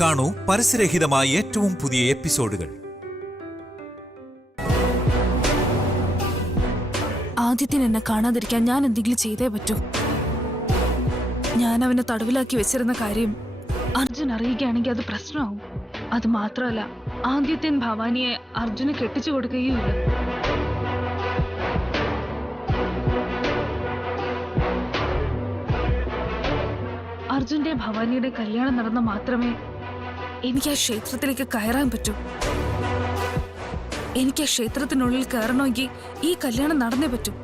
കാണൂ പരസ്യരഹിതമായ ഏറ്റവും പുതിയ എപ്പിസോഡുകൾ. ആദ്യത്തിന് എന്നെ കാണാതിരിക്കാൻ ഞാൻ എന്തെങ്കിലും ചെയ്തേ പറ്റൂ. ഞാൻ അവനെ തടവിലാക്കി വെച്ചിരുന്ന കാര്യം അർജുൻ അറിയുകയാണെങ്കിൽ അത് പ്രശ്നമാവും. അത് മാത്രമല്ല, ആദ്യത്തിൻ ഭവാനിയെ അർജുന് കെട്ടിച്ചു കൊടുക്കുകയുമില്ല. അർജുന്റെ ഭവാനിയുടെ കല്യാണം നടന്ന മാത്രമേ എനിക്ക് ആ ക്ഷേത്രത്തിലേക്ക് കയറാൻ പറ്റൂ. എനിക്ക് ആ ക്ഷേത്രത്തിനുള്ളിൽ കയറണമെങ്കിൽ ഈ കല്യാണം നടന്നേ പറ്റൂ.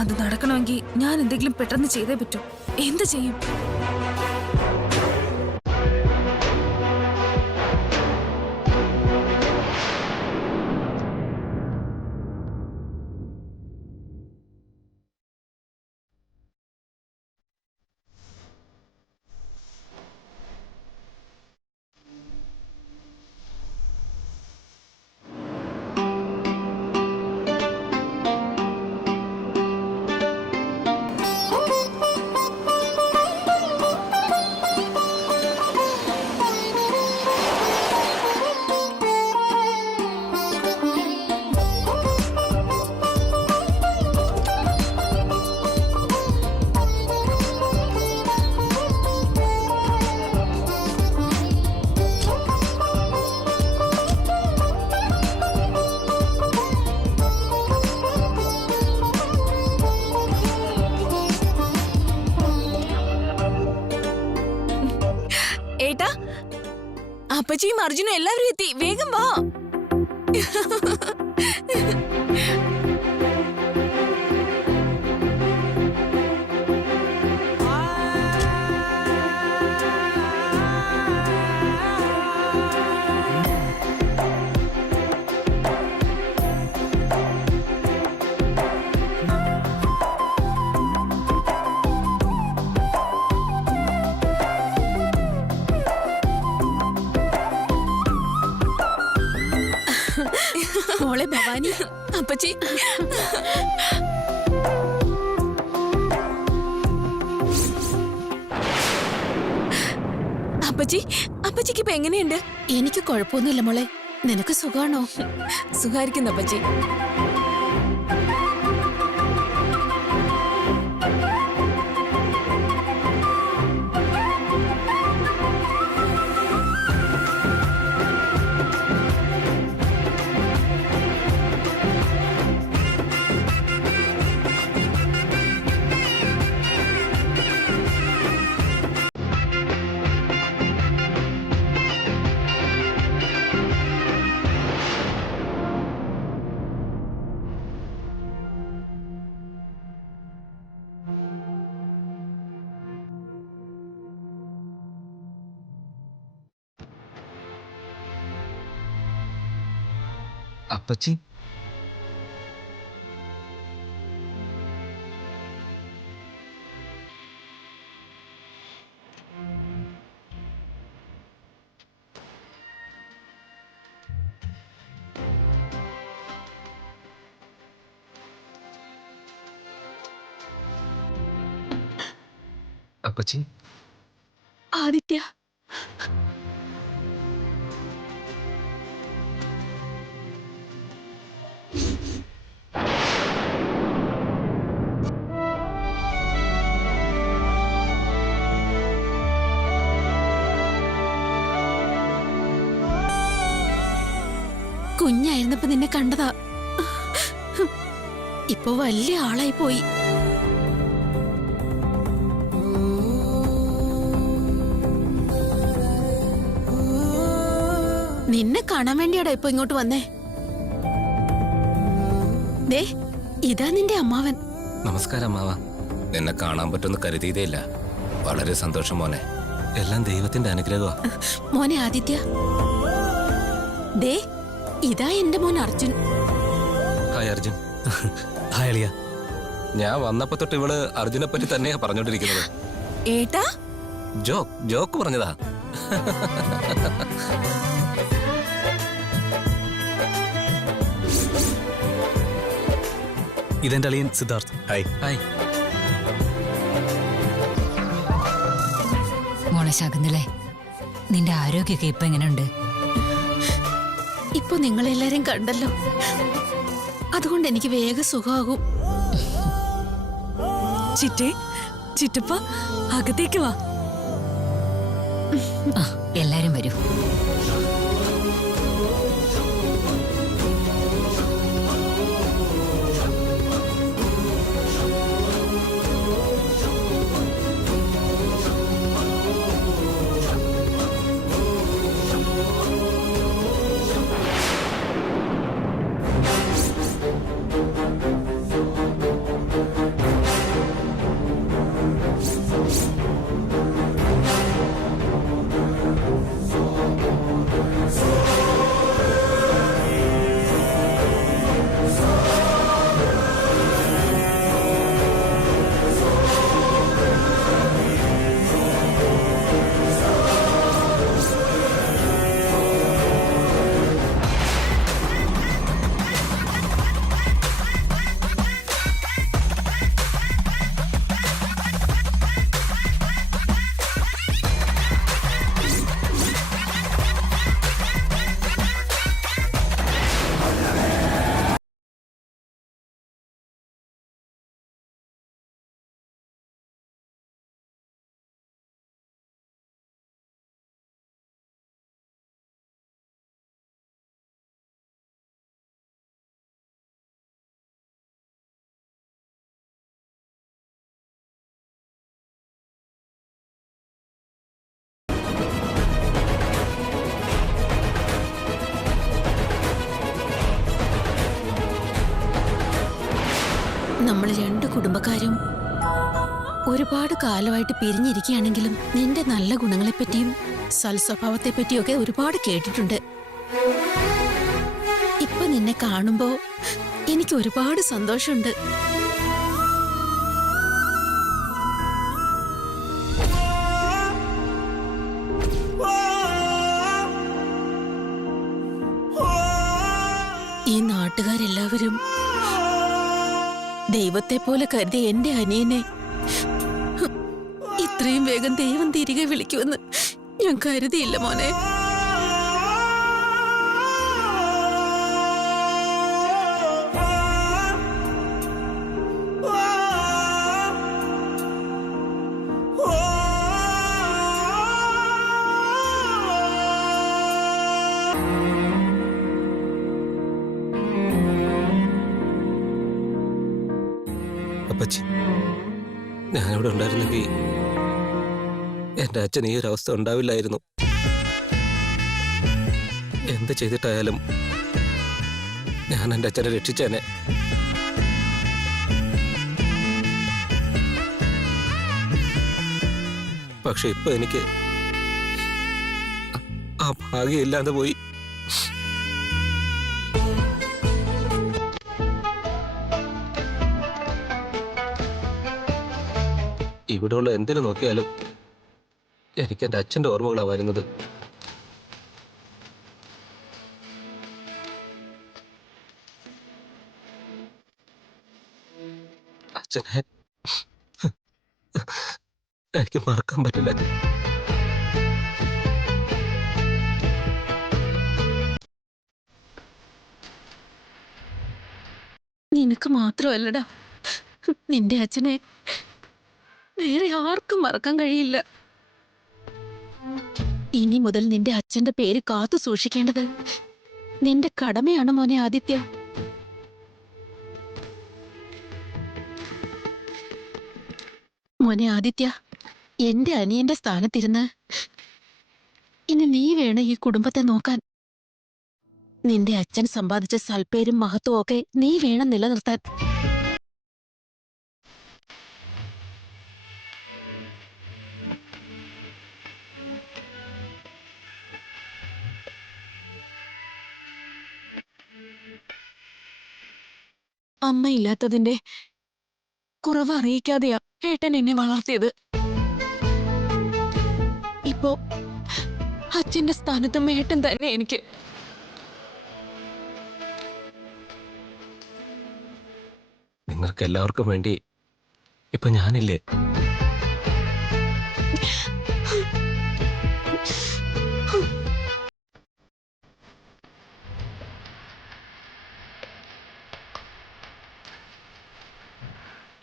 അത് നടക്കണമെങ്കിൽ ഞാൻ എന്തെങ്കിലും പെട്ടെന്ന് ചെയ്തേ പറ്റൂ. എന്ത് ചെയ്യും? ഏട്ടാ, അപ്പച്ചിയും അർജുനും എല്ലാവരും എത്തി. വേഗം വാ. മോളെ ഭവാനി, അപ്പച്ചി. അപ്പച്ചി, അപ്പച്ചിക്ക് ഇപ്പൊ എങ്ങനെയുണ്ട്? എനിക്ക് കുഴപ്പമൊന്നുമില്ല മോളെ. നിനക്ക് സുഖാണോ? സുഖായിരിക്കുന്നു അപ്പച്ചി. അപ്പച്ചി, അപ്പച്ചി. ആദിത്യ, കുഞ്ഞായിരുന്നപ്പോ നിന്നെ കണ്ടതാ. ഇപ്പൊ വലിയ ആളായി പോയി. നിന്നെ കാണാൻ വേണ്ടിയാടാ ഇപ്പൊ ഇങ്ങോട്ട് വന്നേ. ദേ, ഇതാ നിന്റെ അമ്മാവൻ. നമസ്കാരം അമ്മാവ. നിന്നെ കാണാൻ പറ്റുമെന്ന് കരുതിയതേയില്ല. വളരെ സന്തോഷം മോനെ. എല്ലാം ദൈവത്തിന്റെ അനുഗ്രഹമാ. മോനെ ആദിത്യ, ദേ ഇതാ എന്റെ മോൻ അർജുൻ. ഹായ് അർജുൻ. ഹായ് അളിയ. ഞാൻ വന്നപ്പോ തൊട്ട് ഇവള് അർജുനെ പറ്റി തന്നെയാ പറഞ്ഞോണ്ടിരിക്കുന്നത്. ഏട്ടാ, ജോക്ക് പറഞ്ഞതാ. ഇതെന്റെ അളിയൻ സിദ്ധാർത്ഥ്. ഹായ്. ഹായ്. മോളെ ശകുന്തളെ, നിന്റെ ആരോഗ്യമൊക്കെ ഇപ്പൊ എങ്ങനെയുണ്ട്? ഇപ്പൊ നിങ്ങളെല്ലാരും കണ്ടല്ലോ, അതുകൊണ്ട് എനിക്ക് വേഗം സുഖമാകും. ചിറ്റേ, ചിറ്റപ്പ അകത്തേക്ക് വാ. ആ, എല്ലാരും വരൂ. നമ്മൾ രണ്ട് കുടുംബക്കാരും ഒരുപാട് കാലമായിട്ട് പിരിഞ്ഞിരിക്കുകയാണെങ്കിലും നിന്റെ നല്ല ഗുണങ്ങളെപ്പറ്റിയും സൽസ്വഭാവത്തെപ്പറ്റിയും ഒക്കെ ഒരുപാട് കേട്ടിട്ടുണ്ട്. ഇപ്പൊ നിന്നെ കാണുമ്പോ എനിക്ക് ഒരുപാട് സന്തോഷമുണ്ട്. ഈ നാട്ടുകാരെല്ലാവരും ദൈവത്തെ പോലെ കരുതി എന്റെ അനിയനെ ഇത്രയും വേഗം ദൈവം തിരികെ വിളിക്കുമെന്ന് ഞാൻ കരുതിയില്ല മോനെ. അപ്പച്ചി, ഞാനിവിടെ ഉണ്ടായിരുന്നെങ്കിൽ എന്റെ അച്ഛൻ ഈ ഒരു അവസ്ഥ ഉണ്ടാവില്ലായിരുന്നു. എന്ത് ചെയ്തിട്ടായാലും ഞാൻ എന്റെ അച്ഛനെ രക്ഷിച്ചേനെ. പക്ഷെ ഇപ്പൊ എനിക്ക് ആ ഭാഗ്യമില്ലാതെ പോയി. ഇവിടെയുള്ള എന്തിനു നോക്കിയാലും എനിക്ക് എന്റെ അച്ഛന്റെ ഓർമ്മകളാണ് വരുന്നത്. അച്ഛനെ എനിക്ക് മറക്കാൻ പറ്റില്ല. നിനക്ക് മാത്രമല്ലടാ, നിന്റെ അച്ഛനെ വേറെ ആർക്കും മറക്കാൻ കഴിയില്ല. ഇനി മുതൽ നിന്റെ അച്ഛന്റെ പേര് കാത്തു സൂക്ഷിക്കേണ്ടത് നിന്റെ കടമയാണ് മോനെ ആദിത്യ. മോനെ ആദിത്യ, എന്റെ അനിയന്റെ സ്ഥാനത്തിരുന്ന് ഇനി നീ വേണം ഈ കുടുംബത്തെ നോക്കാൻ. നിന്റെ അച്ഛൻ സമ്പാദിച്ച സൽപ്പേരും മഹത്വവും ഒക്കെ നീ വേണം നിലനിർത്താൻ. അമ്മയില്ലാത്തതിന്റെ കുറവ് അറിയിക്കാതെയാ ഏട്ടൻ എന്നെ വളർത്തിയത്. ഇപ്പോ അച്ഛന്റെ സ്ഥാനത്തും ഏട്ടൻ തന്നെ എനിക്ക്. നിങ്ങൾക്ക് എല്ലാവർക്കും വേണ്ടി ഇപ്പൊ ഞാനില്ലേ?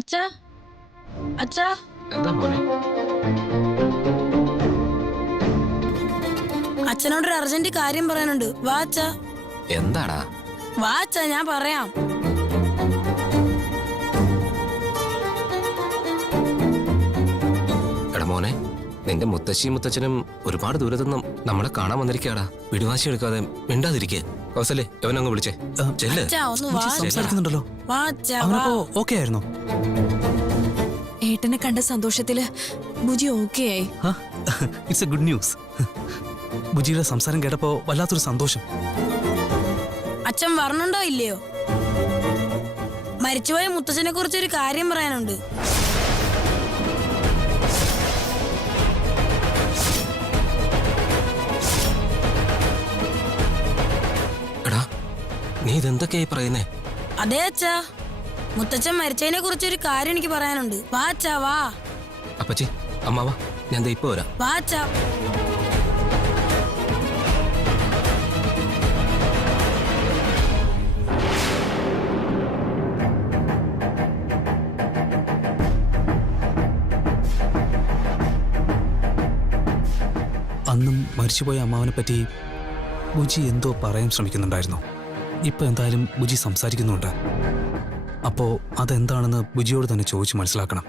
അച്ഛാ അച്ഛാ എന്താ മോനെ? അച്ഛനോടൊരു അർജന്റ് കാര്യം പറയാനുണ്ട്. വാ അച്ഛാ. എന്താടാ? വാ അച്ഛാ, ഞാൻ പറയാം. എടാ മോനെ, നിന്റെ മുത്തശ്ശിയും മുത്തച്ഛനും ഒരുപാട് ദൂരത്തു നിന്നും നമ്മളെ കാണാൻ വന്നിരിക്കാടാ. വിടുവാശി എടുക്കാതെ മിണ്ടാതിരിക്കേ. കൗസല്യേ, അവനങ്ങ് വിളിച്ചേ. ചെല്ല്. അച്ഛാ ഒന്ന് വാ. സംസാരിക്കുന്നുണ്ടല്ലോ. വാ അച്ഛാ വാ. അവനപ്പോ ഓക്കെ ആയിരുന്നോ? ഏട്ടനെ കണ്ട സന്തോഷത്തില് ബുജി ഓക്കെ ആയി. It's a good news. ബുജിയുടെ സംസാരം കേട്ടപ്പോ വല്ലാത്തൊരു സന്തോഷം. അച്ഛൻ പറഞ്ഞുണ്ടോ ഇല്ലയോ? മരിച്ചുപോയ മുത്തച്ഛനെ കുറിച്ചൊരു കാര്യം പറയാനുണ്ട്. എടാ, നീ ഇതെന്തൊക്കെയായി പറയുന്നേ? അതെ അച്ഛാ, മുത്തച്ഛൻ മരിച്ചതിനെ കുറിച്ചൊരു കാര്യം എനിക്ക് പറയാനുണ്ട്. വാ അച്ഛാ വാ. അപ്പച്ചി, അമ്മാവാ, ഞാൻ ദേ ഇപ്പൊ വരാം. വാ അച്ഛാ. അന്നും മരിച്ചുപോയ അമ്മാവനെ പറ്റി ബുജി എന്തോ പറയാൻ ശ്രമിക്കുന്നുണ്ടായിരുന്നു. ഇപ്പൊ എന്തായാലും ബുജി സംസാരിക്കുന്നുണ്ട്. അപ്പോ അതെന്താണെന്ന് ബുജിയോട് തന്നെ ചോദിച്ചു മനസ്സിലാക്കണം.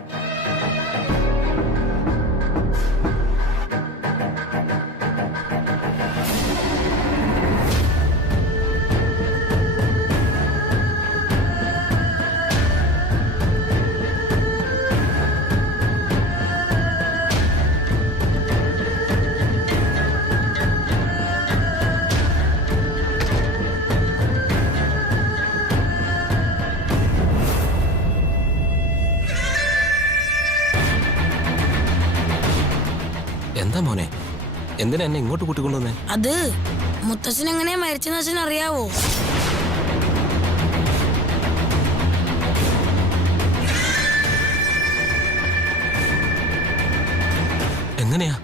എന്താ മോനെ, എന്തിനാ എന്നെ ഇങ്ങോട്ട് കൂട്ടിക്കൊണ്ടുവന്നേ? അത് മുത്തച്ഛൻ എങ്ങനെയാ മരിച്ചെന്ന് അച്ഛൻ അറിയാവോ? എങ്ങനെയാ?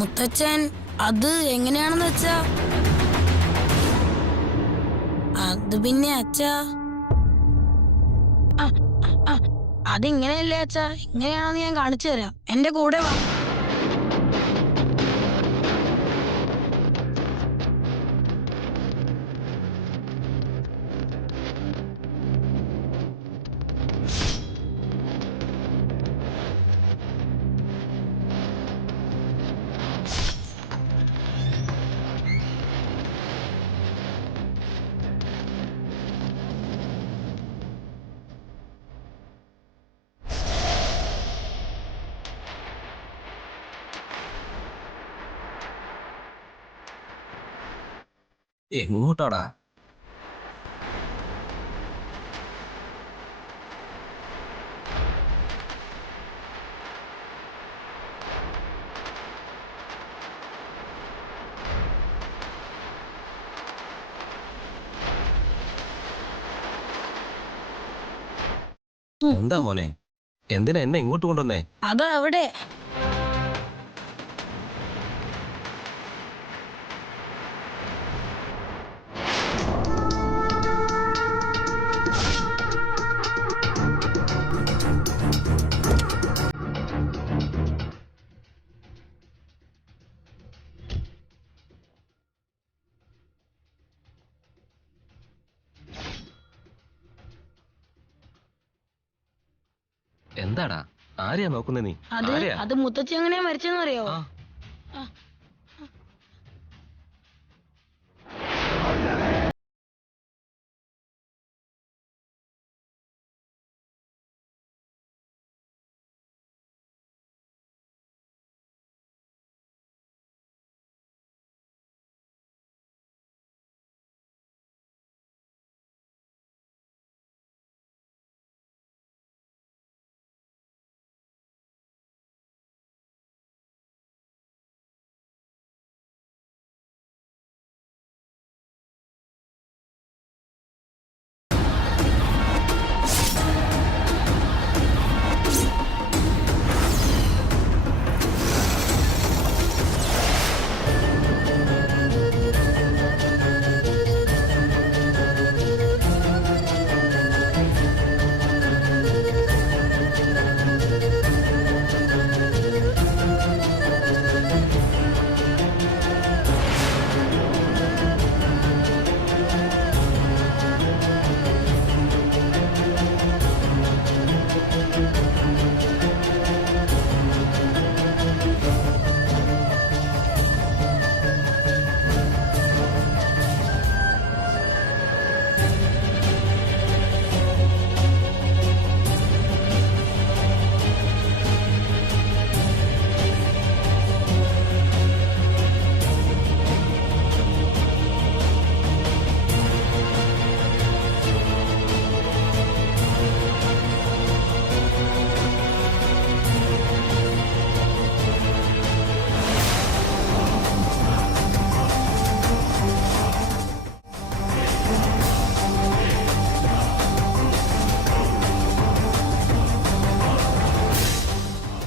മുത്തച്ഛൻ അത് എങ്ങനെയാണെന്ന് വെച്ചാ, അത് പിന്നെ അച്ഛാ, അതിങ്ങനെയല്ലേ അച്ഛാ. ഇങ്ങനെയാണെന്ന് ഞാൻ കാണിച്ചു തരാം. എന്റെ കൂടെ വാ. എങ്ങോട്ടാടാ? എന്താ മോനെ, എന്തിനാ എന്നെ ഇങ്ങോട്ട് കൊണ്ടുവന്നേ? അത് അവിടെ. എന്താടാ, ആരെയാ നോക്കുന്നേ നീ? അത് ആരെയാ? അത് മുത്തച്ഛൻ എങ്ങനെയാ മരിച്ചെന്ന് അറിയാവോ? ആ.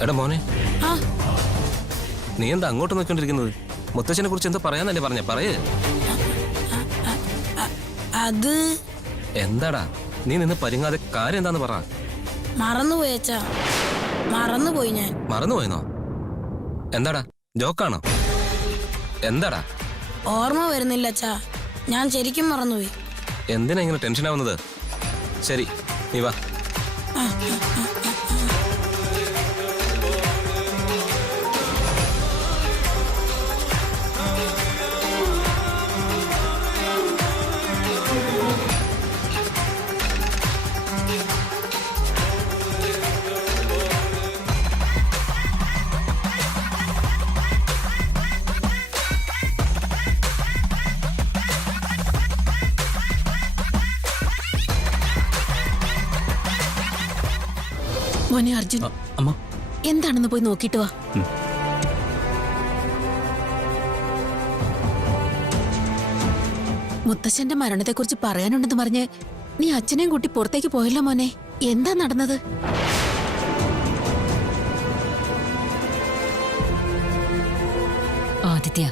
എടാ മോനെ, ആ നീ എന്താ അങ്ങോട്ട് നോക്കിക്കൊണ്ടിരിക്കുന്നത്? മുത്തച്ഛനെ കുറിച്ച് എന്താ പറയാന്നല്ലേ പറഞ്ഞേ? പറയേ. അത് എന്താടാ നീ നിന്ന് പരിങ്ങാതെ കാര്യം എന്താന്ന് പറ. മറന്നുപോയി അച്ഛാ, മറന്നുപോയി ഞാൻ. മറന്നുപോയെന്നോ? എന്താടാ ജോക്കാണോ? എന്താടാ? ഓർമ്മ വരുന്നില്ല അച്ഛാ, ഞാൻ ശരിക്കും മറന്നുപോയി. എന്തിനാ ഇങ്ങനെ ടെൻഷൻ ആവുന്നത്? ശരി നീ വാ. മോനെ അർജുൻ, അമ്മ, എന്താണെന്ന് പോയി നോക്കിയിട്ട് വാ. മുത്തശ്ശന്റെ മരണത്തെക്കുറിച്ച് പറയാനുണ്ടെന്ന് പറഞ്ഞ് നീ അച്ഛനെയും കൂട്ടി പുറത്തേക്ക് പോയല്ലോ മോനെ. എന്താ നടന്നത്? ആദിത്യ,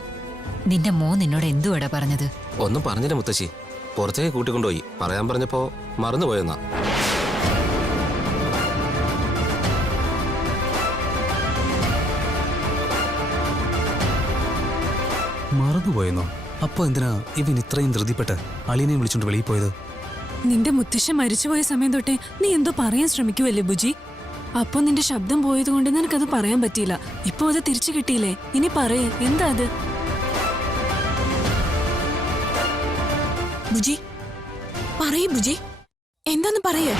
നിന്റെ മോൻ നിന്നോട് എന്തുവാടാ പറഞ്ഞത്? ഒന്നും പറഞ്ഞില്ല മുത്തശ്ശി. പുറത്തേക്ക് കൂട്ടിക്കൊണ്ടുപോയി. പറയാൻ പറഞ്ഞപ്പോ മറന്നുപോയെന്നാ. മറന്നുപോയെന്നോ? അപ്പൊ എന്തിനാ ഇവൻ ഇത്രയും ധൃതിപ്പെട്ട് അളിയനെയും വിളിച്ചോണ്ട് വെളിയിൽ പോയത്? നിന്റെ മുത്തശ്ശൻ മരിച്ചുപോയ സമയം തൊട്ടേ നീ എന്തോ പറയാൻ ശ്രമിക്കുവല്ലേ ബുജി? അപ്പൊ നിന്റെ ശബ്ദം പോയത് കൊണ്ട് നിനക്കത് പറയാൻ പറ്റിയില്ല. ഇപ്പൊ അത് തിരിച്ചു കിട്ടിയില്ലേ? ഇനി പറയേ, എന്താ അത്? ബുജി പറയൂ, ബുജി എന്താന്ന് പറയേ.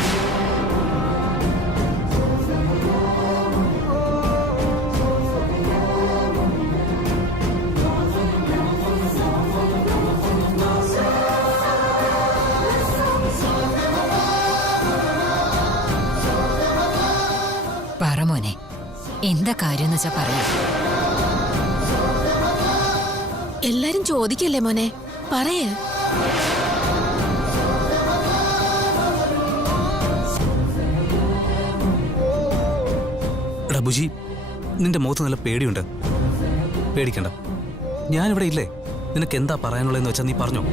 പറ മോനെ, എന്താ കാര്യം വെച്ചാ പറയാ. എല്ലാരും ചോദിക്കല്ലേ മോനെ, പറയേ. എടാ ബുജി, നിന്റെ മുഖത്ത് നല്ല പേടിയുണ്ട്. പേടിക്കണ്ട, ഞാനിവിടെ ഇല്ലേ? നിനക്ക് എന്താ പറയാനുള്ളതെന്ന് വെച്ചാൽ നീ പറഞ്ഞോ.